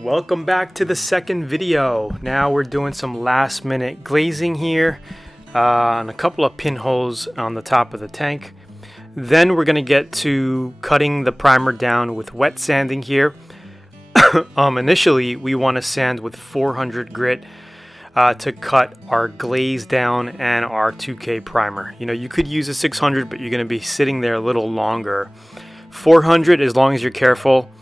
Welcome back to the second video. Now we're doing some last minute glazing here on a couple of pinholes on the top of the tank. Then we're going to get to cutting the primer down with wet sanding here. Initially we want to sand with 400 grit to cut our glaze down and our 2K primer. You know, you could use a 600, but you're going to be sitting there a little longer. 400, as long as you're careful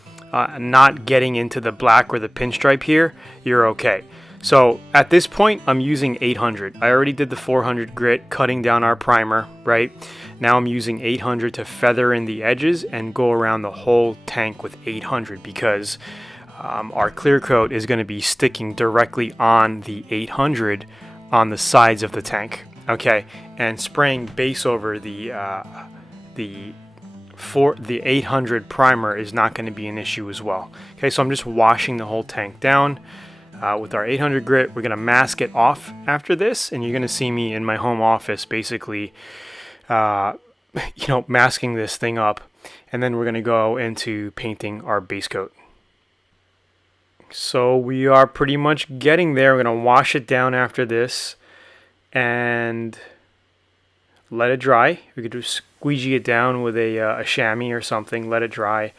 not getting into the black or the pinstripe here, you're okay. So at this point I'm using 800. I already did the 400 grit cutting down our primer, right? Now I'm using 800 to feather in the edges and go around the whole tank with 800 because our clear coat is going to be sticking directly on the 800 on the sides of the tank, okay? And spraying base over the 800 primer is not going to be an issue as well. Okay, so I'm just washing the whole tank down with our 800 grit. We're going to mask it off after this, and you're going to see me in my home office basically masking this thing up, and then we're going to go into painting our base coat. So we are pretty much getting there. We're going to wash it down after this and let it dry. We could just squeegee it down with a chamois or something, let it dry.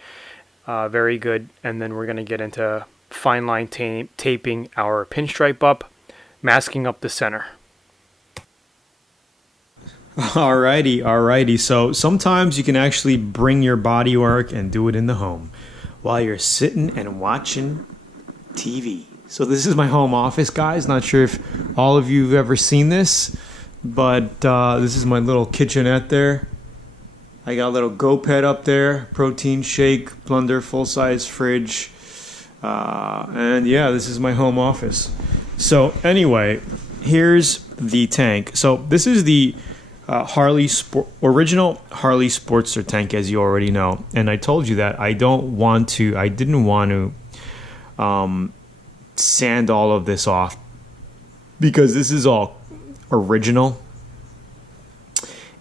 Very good. And then we're going to get into fine line taping our pinstripe up, masking up the center. Alrighty. So sometimes you can actually bring your body work and do it in the home while you're sitting and watching TV. So this is my home office, guys. Not sure if all of you have ever seen this, but this is my little kitchenette there. I got a little go pet up there, protein shake, blender, full-size fridge, and yeah, this is my home office. So anyway, here's the tank. So this is the original Harley Sportster tank, as you already know, and I told you that I didn't want to sand all of this off because this is all original.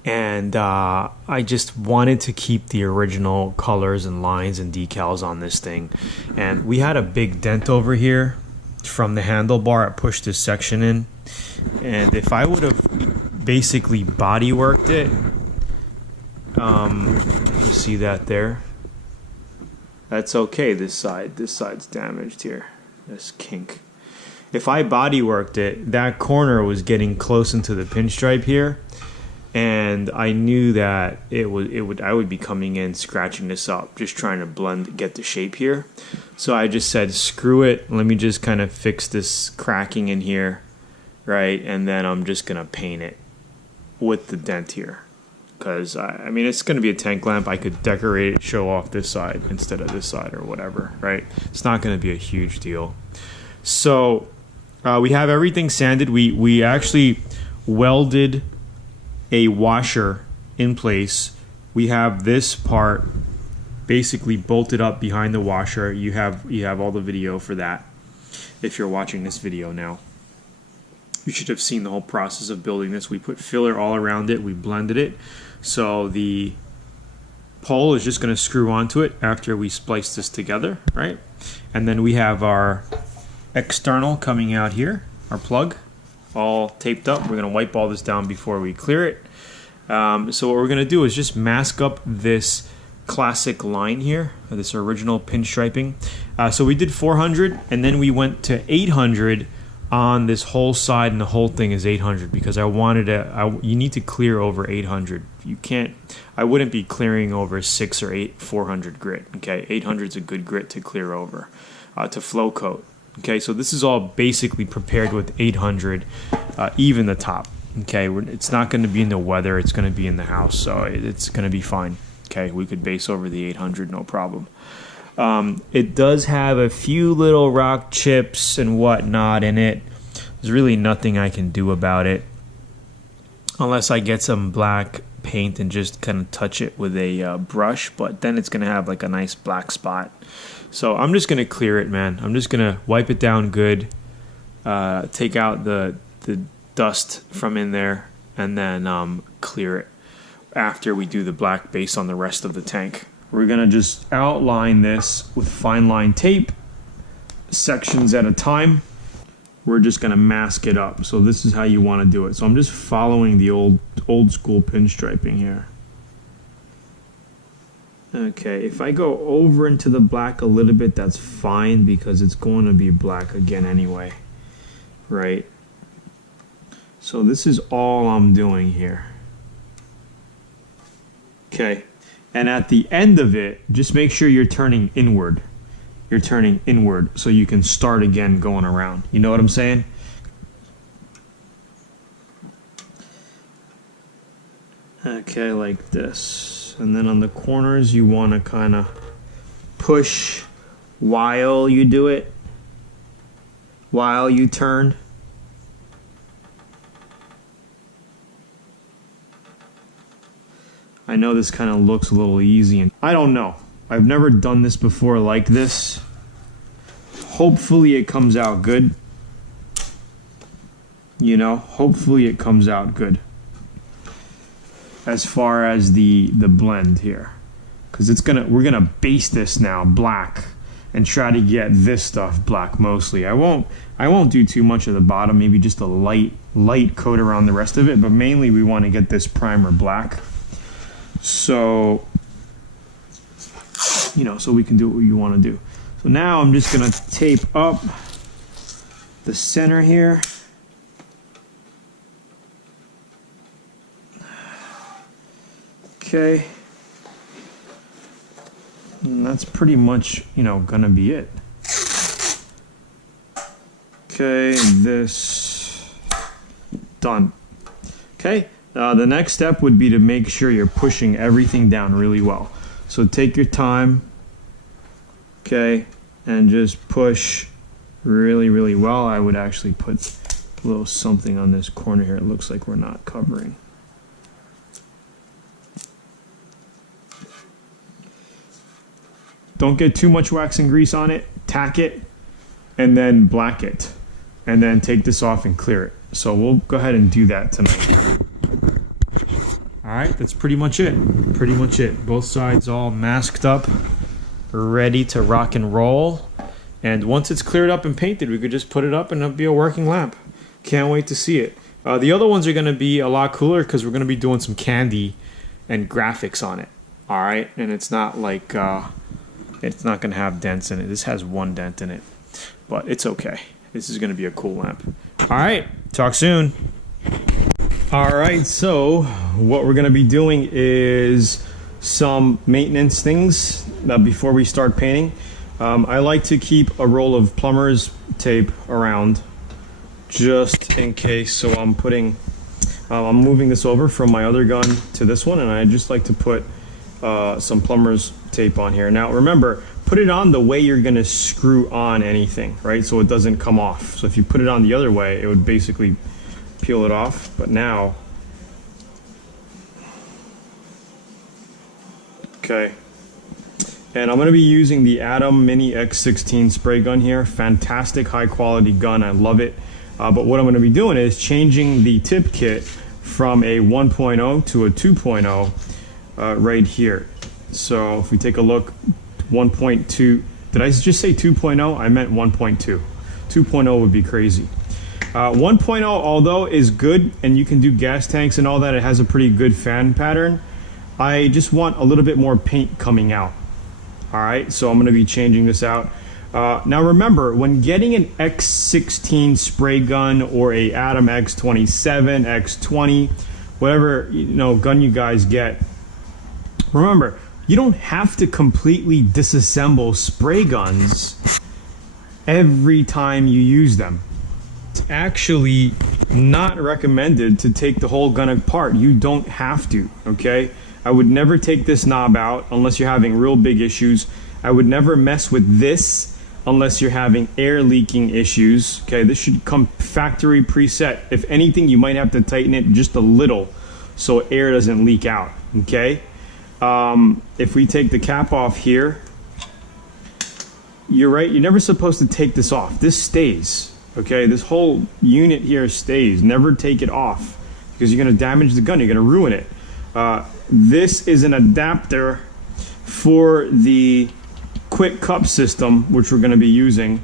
And I just wanted to keep the original colors and lines and decals on this thing. And we had a big dent over here from the handlebar. I pushed this section in. And if I would have basically body worked it, you see that there? That's okay, this side's damaged here. This kink. If I body worked it, that corner was getting close into the pinstripe here. And I knew that I would be coming in, scratching this up, just trying to get the shape here. So I just said, screw it. Let me just kind of fix this cracking in here, right? And then I'm just going to paint it with the dent here. Because, I mean, it's going to be a tank lamp. I could decorate it, show off this side instead of this side or whatever, right? It's not going to be a huge deal. So we have everything sanded. We actually welded a washer in place. We have this part basically bolted up behind the washer. You have all the video for that if you're watching this video now. You should have seen the whole process of building this. We put filler all around it. We blended it. So the pole is just going to screw onto it after we splice this together, right? And then we have our external coming out here, our plug, all taped up. We're going to wipe all this down before we clear it. So what we're going to do is just mask up this classic line here, this original pinstriping. So we did 400 and then we went to 800 on this whole side, and the whole thing is 800 because I wanted you need to clear over 800. You can't, I wouldn't be clearing over 6 or 400 grit. Okay, 800 is a good grit to clear over, to flow coat. Okay, so this is all basically prepared with 800, even the top. Okay, it's not going to be in the weather, it's going to be in the house, so it's going to be fine. Okay, we could base over the 800, no problem. It does have a few little rock chips and whatnot in it. There's really nothing I can do about it unless I get some black paint and just kind of touch it with a brush, but then it's going to have like a nice black spot. So I'm just going to clear it, man. I'm just going to wipe it down good, take out the dust from in there, and then clear it after we do the black base on the rest of the tank. We're going to just outline this with fine line tape sections at a time. We're just gonna mask it up. So this is how you want to do it. So I'm just following the old school pinstriping here. Okay, if I go over into the black a little bit, that's fine because it's going to be black again anyway, right? So this is all I'm doing here. Okay, and at the end of it, just make sure you're turning inward. You're turning inward so you can start again going around. You know what I'm saying? Okay, like this. And then on the corners, you want to kind of push while you do it, while you turn. I know this kind of looks a little easy, and I don't know. I've never done this before like this. Hopefully it comes out good. You know, hopefully it comes out good. As far as the blend here, because we're gonna base this now black and try to get this stuff black mostly. I won't do too much of the bottom, maybe just a light coat around the rest of it, but mainly we want to get this primer black. So, you know, so we can do what you want to do. So now I'm just gonna tape up the center here. Okay, and that's pretty much, you know, gonna be it. Okay, this done. Okay, the next step would be to make sure you're pushing everything down really well. So take your time, okay, and just push really, really well. I would actually put a little something on this corner here. It looks like we're not covering. Don't get too much wax and grease on it. Tack it, and then black it. And then take this off and clear it. So we'll go ahead and do that tonight. Alright, that's pretty much it. Pretty much it. Both sides all masked up, ready to rock and roll. And once it's cleared up and painted, we could just put it up and it'll be a working lamp. Can't wait to see it. The other ones are going to be a lot cooler because we're going to be doing some candy and graphics on it. Alright, and it's not like... it's not going to have dents in it. This has one dent in it, but it's okay. This is going to be a cool lamp. All right, talk soon. All right, so what we're going to be doing is some maintenance things before we start painting. I like to keep a roll of plumber's tape around just in case. So I'm moving this over from my other gun to this one, and I just like to put some plumber's tape on here. Now remember, put it on the way you're going to screw on anything, right? So it doesn't come off. So if you put it on the other way, it would basically peel it off. But now, okay. And I'm going to be using the Atom Mini X16 spray gun here. Fantastic high quality gun. I love it. But what I'm going to be doing is changing the tip kit from a 1.0 to a 2.0 right here. So if we take a look, 1.2, did I just say 2.0? I meant 1.2. 2.0 would be crazy. 1.0, although is good and you can do gas tanks and all that, it has a pretty good fan pattern. I just want a little bit more paint coming out. All right, so I'm going to be changing this out. Now remember, when getting an X16 spray gun or a Atom X27, X20, whatever gun you guys get, remember, you don't have to completely disassemble spray guns every time you use them. It's actually not recommended to take the whole gun apart. You don't have to, okay? I would never take this knob out unless you're having real big issues. I would never mess with this unless you're having air leaking issues. Okay, this should come factory preset. If anything, you might have to tighten it just a little so air doesn't leak out, okay? If we take the cap off here, you're right, you're never supposed to take this off. This stays, okay? This whole unit here stays. Never take it off because you're going to damage the gun. You're going to ruin it. This is an adapter for the quick cup system, which we're going to be using.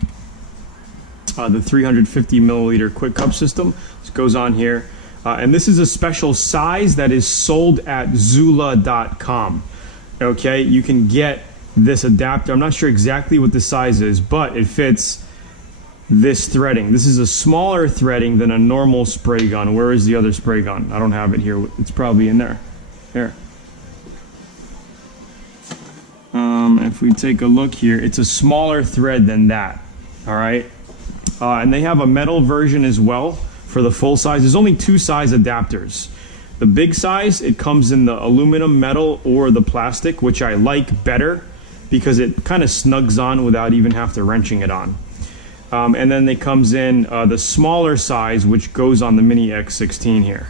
the 350 milliliter quick cup system. This goes on here. And this is a special size that is sold at Zula.com. Okay, you can get this adapter. I'm not sure exactly what the size is, but it fits this threading. This is a smaller threading than a normal spray gun. Where is the other spray gun? I don't have it here. It's probably in there. Here. If we take a look here, it's a smaller thread than that. All right. And they have a metal version as well for the full size. There's only two size adapters. The big size, it comes in the aluminum, metal, or the plastic, which I like better because it kind of snugs on without even have to wrenching it on. And then it comes in the smaller size, which goes on the Mini X16 here.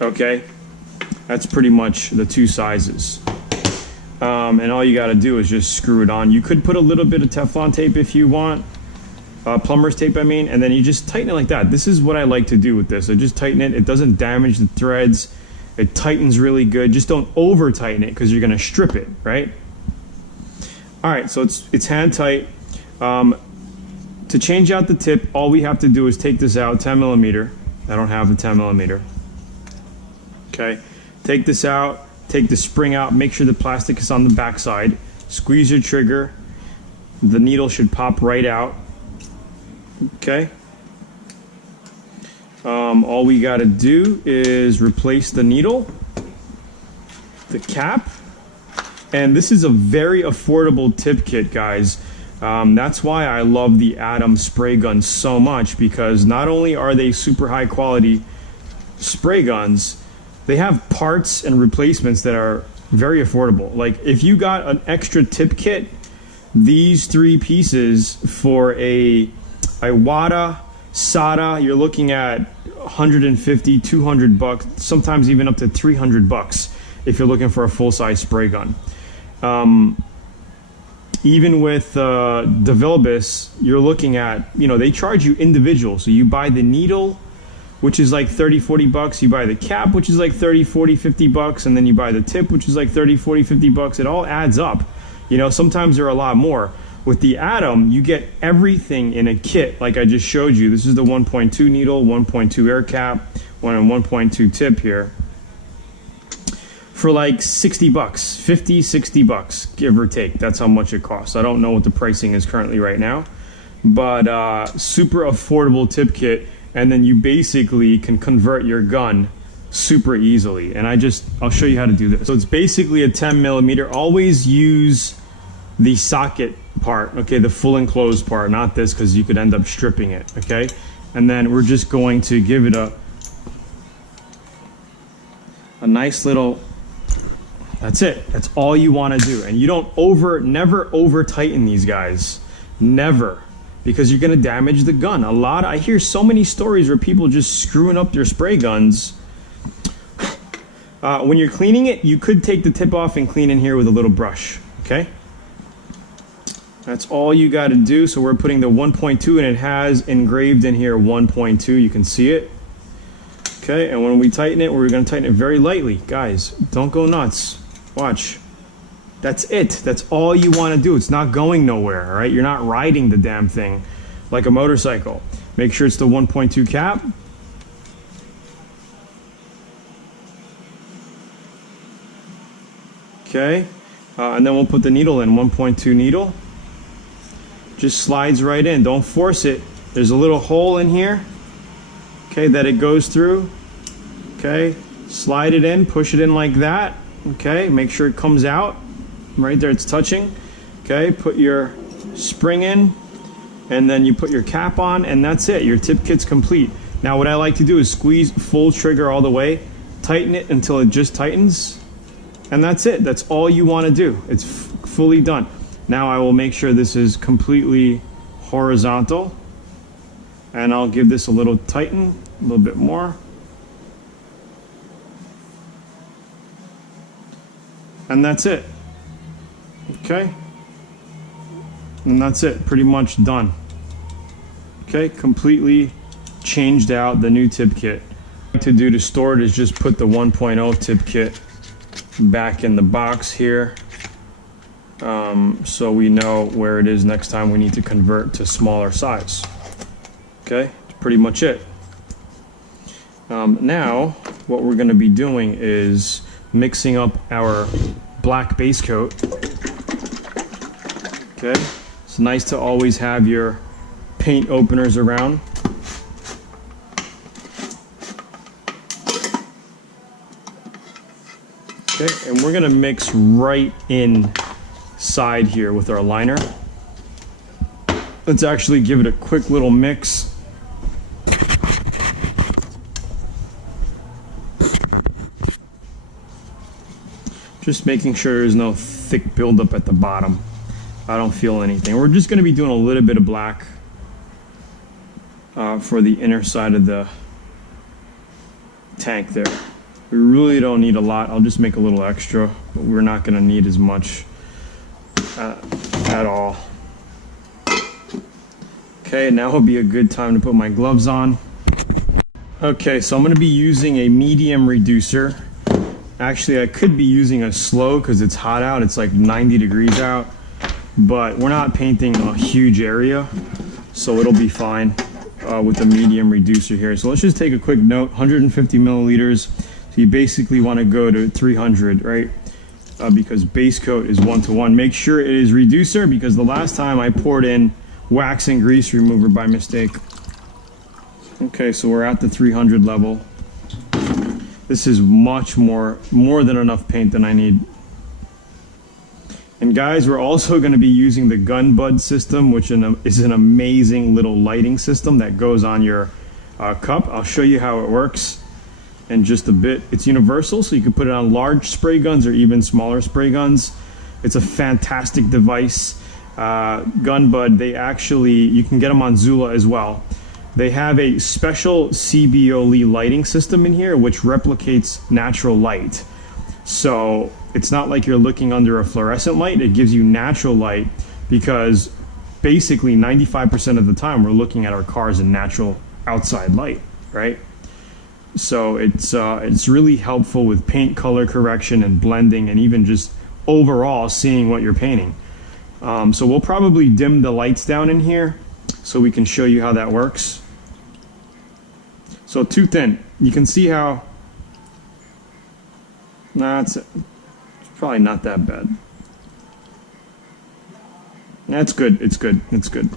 Okay, that's pretty much the two sizes. And all you got to do is just screw it on. You could put a little bit of Teflon tape if you want, plumber's tape I mean, and then you just tighten it like that. This is what I like to do with this. I just tighten it. It doesn't damage the threads. It tightens really good. Just don't over tighten it because you're going to strip it, right? All right, so it's hand tight. To change out the tip, all we have to do is take this out, 10 millimeter. I don't have the 10 millimeter. Okay, take this out, take the spring out, make sure the plastic is on the back side. Squeeze your trigger. The needle should pop right out. Okay. All we got to do is replace the needle, the cap, and this is a very affordable tip kit, guys. That's why I love the Atom spray guns so much, because not only are they super high quality spray guns, they have parts and replacements that are very affordable. Like if you got an extra tip kit, these three pieces for a Iwata SATA, you're looking at 150, 200 bucks, sometimes even up to 300 bucks if you're looking for a full-size spray gun. Even with DeVilbiss, you're looking at, they charge you individual. So you buy the needle, which is like 30, 40 bucks. You buy the cap, which is like 30, 40, 50 bucks. And then you buy the tip, which is like 30, 40, 50 bucks. It all adds up. Sometimes they're a lot more. With the Atom, you get everything in a kit, like I just showed you. This is the 1.2 needle, 1.2 air cap, 1.2 tip here. For like 60 bucks, 50, 60 bucks, give or take. That's how much it costs. I don't know what the pricing is currently right now, but super affordable tip kit. And then you basically can convert your gun super easily. And I'll show you how to do this. So it's basically a 10 millimeter. Always use the socket part, okay, the full enclosed part, not this, because you could end up stripping it, okay? And then we're just going to give it a nice little, that's it. That's all you want to do. And you don't never over tighten these guys, never, because you're going to damage the gun. I hear so many stories where people just screwing up their spray guns. When you're cleaning it, you could take the tip off and clean in here with a little brush, okay? That's all you got to do. So we're putting the 1.2, and it has engraved in here 1.2. You can see it. Okay, and when we tighten it, we're going to tighten it very lightly. Guys, don't go nuts. Watch. That's it. That's all you want to do. It's not going nowhere, all right? You're not riding the damn thing like a motorcycle. Make sure it's the 1.2 cap. Okay, and then we'll put the needle in, 1.2 needle. Just slides right in. Don't force it. There's a little hole in here, okay, that it goes through. Okay, slide it in, push it in like that. Okay, make sure it comes out. Right there, it's touching. Okay, put your spring in, and then you put your cap on, and that's it. Your tip kit's complete. Now, what I like to do is squeeze full trigger all the way, tighten it until it just tightens, and that's it. That's all you want to do. It's fully done. Now I will make sure this is completely horizontal, and I'll give this a little tighten, a little bit more. And that's it. Okay? And that's it, pretty much done. Okay, completely changed out the new tip kit. What to do to store it is just put the 1.0 tip kit back in the box here. so we know where it is next time we need to convert to smaller size. Okay, that's pretty much it. Now, what we're going to be doing is mixing up our black base coat. Okay, it's nice to always have your paint openers around. Okay, and we're going to mix right inside here with our liner. Let's actually give it a quick little mix. Just making sure there's no thick buildup at the bottom. I don't feel anything. We're just going to be doing a little bit of black for the inner side of the tank there. We really don't need a lot. I'll just make a little extra, but we're not going to need as much at all. Okay, now would be a good time to put my gloves on. Okay, so I'm going to be using a medium reducer. Actually, I could be using a slow because it's hot out. It's like 90 degrees out, but we're not painting a huge area, so it'll be fine with the medium reducer here. So let's just take a quick note, 150 milliliters. So you basically want to go to 300, right? Because base coat is 1:1. Make sure it is reducer, because the last time I poured in wax and grease remover by mistake. Okay, so we're at the 300 level. This is much more than enough paint than I need. And guys, we're also going to be using the Gun Bud system, which is an amazing little lighting system that goes on your cup. I'll show you how it works in just a bit. It's universal, so you can put it on large spray guns or even smaller spray guns. It's a fantastic device. Gun Bud, you can get them on Zula as well. They have a special CBOLE lighting system in here which replicates natural light. So it's not like you're looking under a fluorescent light. It gives you natural light, because basically 95% of the time we're looking at our cars in natural outside light, right? So it's really helpful with paint color correction and blending, and even just overall seeing what you're painting. So we'll probably dim the lights down in here so we can show you how that works. So too thin. You can see how, it's probably not that bad. That's good, it's good, it's good.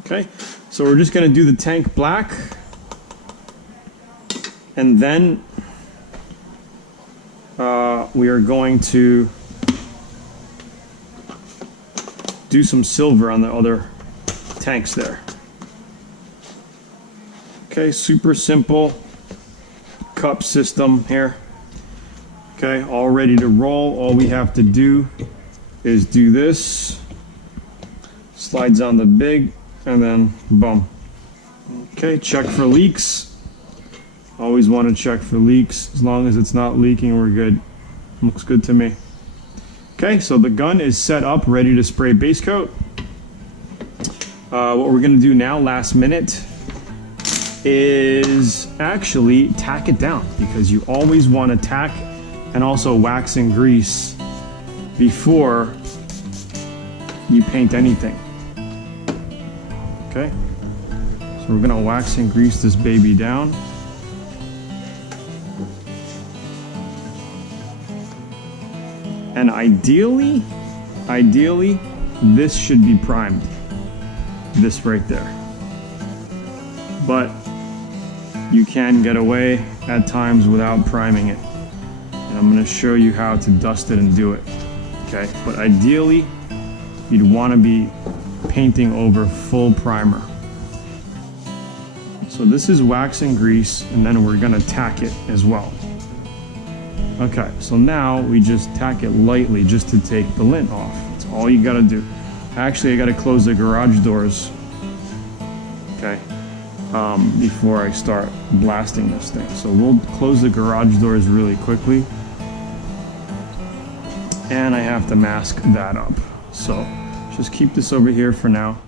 Okay, so we're just gonna do the tank black, and then we are going to do some silver on the other tanks there. Okay, super simple cup system here. Okay, all ready to roll. All we have to do is do this. Slides on the big, and then boom. Okay, check for leaks. Always want to check for leaks. As long as it's not leaking, we're good. Looks good to me. Okay, so the gun is set up, ready to spray base coat. What we're gonna do now, last minute, is actually tack it down, because you always want to tack and also wax and grease before you paint anything. Okay, so we're gonna wax and grease this baby down. And ideally, this should be primed. This right there. But you can get away at times without priming it. And I'm gonna show you how to dust it and do it. Okay, but ideally, you'd wanna be painting over full primer. So this is wax and grease, and then we're gonna tack it as well. Okay, so now we just tack it lightly just to take the lint off. That's all you gotta do. Actually, I gotta close the garage doors, okay, before I start blasting this thing. So we'll close the garage doors really quickly. And I have to mask that up. So just keep this over here for now.